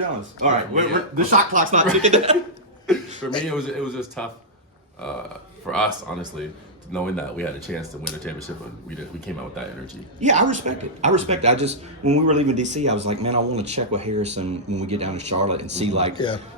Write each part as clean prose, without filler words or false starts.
All right, the shot clock's not ticking. For me, it was just tough for us, honestly, knowing that we had a chance to win a championship and we came out with that energy. Yeah, I respect it. I just, when we were leaving DC, I was like, man, I want to check with Harrison when we get down to Charlotte and see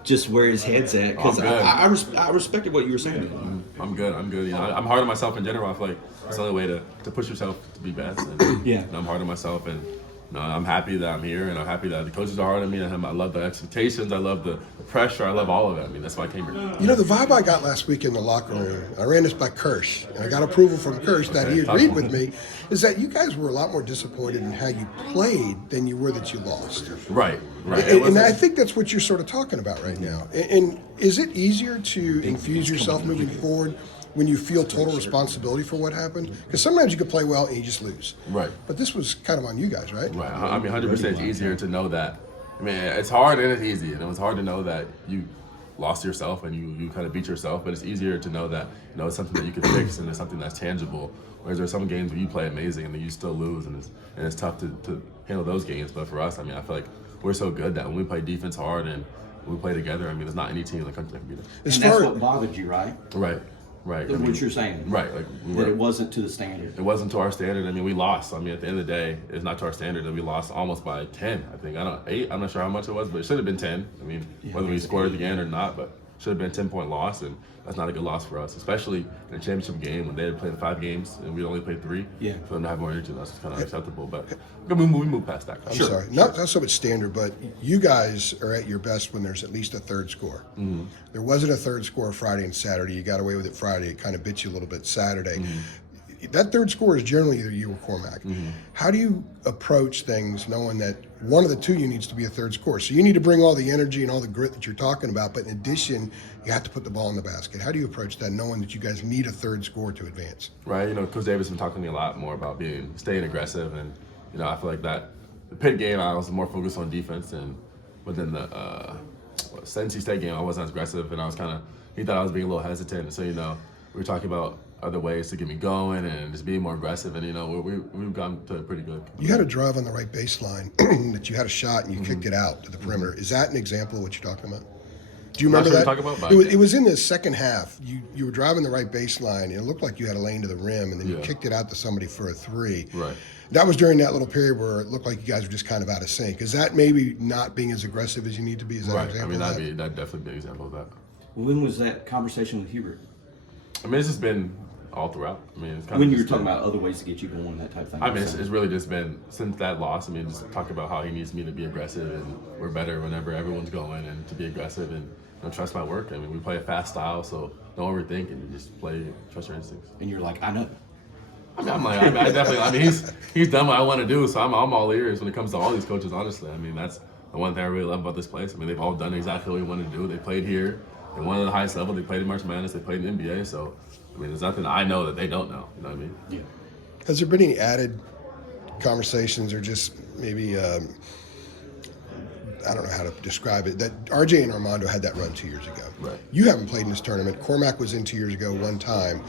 just where his head's at, because I respected what you were saying. I'm good. You know, I'm hard on myself in general. I feel like it's the only way to push yourself to be best. And, and I'm hard on myself, and you know, I'm happy that I'm here, and I'm happy that the coaches are hard on me. I love the expectations. I love the pressure. I love all of it. I mean, that's why I came here. You know, the vibe I got last week in the locker room, I ran this by Kirsch, and I got approval from Kirsch that he agreed with me, is that you guys were a lot more disappointed in how you played than you were that you lost. Right. And I think that's what you're sort of talking about right now. And is it easier to infuse yourself moving forward when you feel total responsibility for what happened? Because sometimes you could play well and you just lose. Right. But this was kind of on you guys, right? Right. I mean, 100% easier to know that. I mean, it's hard and it's easy. And it's hard to know that you lost yourself and you kind of beat yourself, but it's easier to know that, you know, it's something that you can fix and it's something that's tangible. Whereas there's some games where you play amazing and then you still lose, and it's tough to handle those games. But for us, I mean, I feel like we're so good that when we play defense hard and we play together, I mean, there's not any team in the country that can beat us. And that's what bothered you, right? Right. What you're saying. Right. Like that it wasn't to the standard. It wasn't to our standard. I mean, we lost. I mean, at the end of the day, it's not to our standard, and we lost almost by 10, I think. 8. I'm not sure how much it was, but it should have been 10. I mean, whether we scored at the end or not, but should have been a 10-point loss, and that's not a good loss for us, especially in a championship game when they had played 5 games and we only played 3. Yeah. For them to have more energy, that's kind of unacceptable. But we move past that. I'm sorry, not so much standard, but you guys are at your best when there's at least a third score. Mm-hmm. There wasn't a third score Friday and Saturday. You got away with it Friday. It kind of bit you a little bit Saturday. Mm-hmm. That third score is generally either you or Cormac. Mm-hmm. How do you approach things knowing that one of the two you needs to be a third score? So you need to bring all the energy and all the grit that you're talking about, but in addition, you have to put the ball in the basket. How do you approach that, knowing that you guys need a third score to advance? Right. You know, Coach Davis has been talking to me a lot more about staying aggressive, and you know, I feel like that the Pitt game I was more focused on defense, but then the NC State game I wasn't as aggressive, and he thought I was being a little hesitant, and so you know, we were talking about other ways to get me going and just being more aggressive, and you know, we've gotten to pretty good. You had a drive on the right baseline that you had a shot and you kicked it out to the perimeter. Is that an example of what you're talking about? Do you remember that? It was in the second half. You were driving the right baseline and it looked like you had a lane to the rim, and then you kicked it out to somebody for a 3. Right. That was during that little period where it looked like you guys were just kind of out of sync. Is that maybe not being as aggressive as you need to be? Is that an example of that? That'd definitely be an example of that. When was that conversation with Hubert? I mean, it's just been all throughout. I mean, it's kind when of you were talking about other ways to get you going, that type of thing. I mean, it's really just been since that loss. I mean, just talk about how he needs me to be aggressive, and we're better whenever everyone's going, and to be aggressive and trust my work. I mean, we play a fast style, so don't overthink and just trust your instincts. And you're like, I know. I mean, I definitely. I mean, he's done what I want to do, so I'm all ears when it comes to all these coaches. Honestly, I mean, that's the one thing I really love about this place. I mean, they've all done exactly what we wanted to do. They played here. They won at the highest level. They played in March Madness. They played in the NBA. So, I mean, there's nothing I know that they don't know. You know what I mean? Yeah. Has there been any added conversations, or just maybe I don't know how to describe it, that RJ and Armando had that run 2 years ago? Right. You haven't played in this tournament. Cormac was in 2 years ago one time.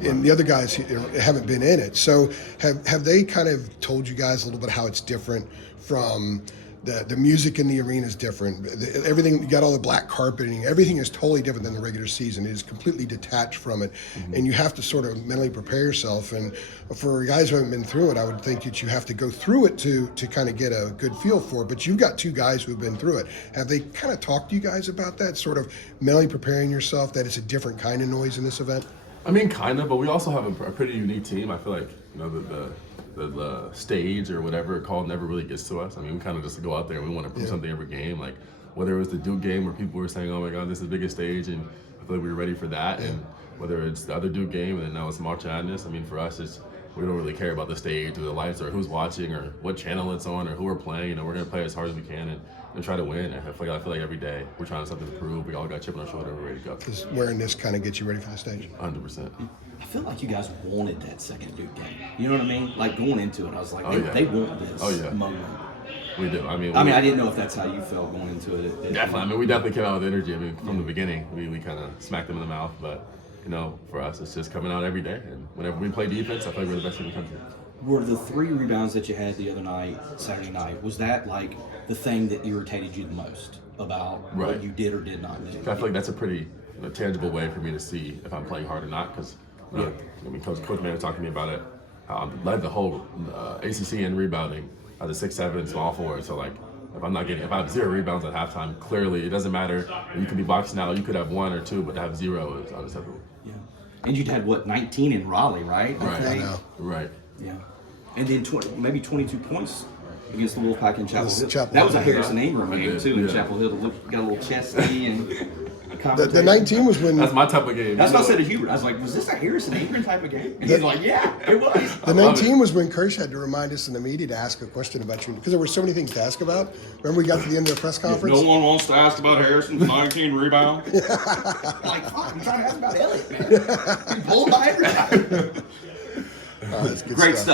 And the other guys haven't been in it. So have they kind of told you guys a little bit how it's different from the music in the arena is different. Everything, you got all the black carpeting. Everything is totally different than the regular season. It is completely detached from it, and you have to sort of mentally prepare yourself. And for guys who haven't been through it, I would think that you have to go through it to kind of get a good feel for it. But you've got 2 guys who've been through it. Have they kind of talked to you guys about that, sort of mentally preparing yourself that it's a different kind of noise in this event? I mean, kind of, but we also have a pretty unique team. I feel like, you know, the stage or whatever it's called never really gets to us. I mean, we kind of just go out there and we want to prove something every game. Like, whether it was the Duke game where people were saying, oh my God, this is the biggest stage, and I feel like we were ready for that. And whether it's the other Duke game and now it's March Madness, I mean, for us, we don't really care about the stage or the lights or who's watching or what channel it's on or who we're playing. You know, we're going to play as hard as we can and try to win. I feel like every day we're trying something to prove. We all got a chip on our shoulder. We're ready to go. Does wearing this kind of get you ready for the stage? 100%. I feel like you guys wanted that second Duke game. You know what I mean? Like, going into it, I was like, they want this moment. We do. I mean, I didn't know if that's how you felt going into it. Definitely. I mean, we definitely came out with energy. I mean, from the beginning, we kind of smacked them in the mouth. But, you know, for us, it's just coming out every day. And whenever we play defense, I feel like we're the best in the country. Were the 3 rebounds that you had the other night, Saturday night, was that like the thing that irritated you the most about what you did or did not do? I feel like that's a pretty tangible way for me to see if I'm playing hard or not. Because I mean, Coach Mann talked to me about it. Led the whole ACC in rebounding as a 6'7" small forward. So like, if I have 0 rebounds at halftime, clearly it doesn't matter. You could be boxing out, you could have 1 or 2, but to have 0 is unacceptable. Yeah. And you'd had 19 in Raleigh, right? Right. I know. Right. Yeah. And then maybe 22 points against the Wolfpack in Chapel Hill. Chapel That was a Hill, Harrison Ingram game too in Chapel Hill. Got a little chesty and. The 19 was when That's my type of game. That's what I said to Hubert. I was like, was this a Harrison Ingram type of game? And he's like, yeah, it was. the 19 was when Kirsch had to remind us in the media to ask a question about you because there were so many things to ask about. Remember we got to the end of the press conference? No one wants to ask about Harrison's 19 rebound. Like, fuck, I'm trying to ask about Elliott, man. He's blown by everybody. That's good Great stuff.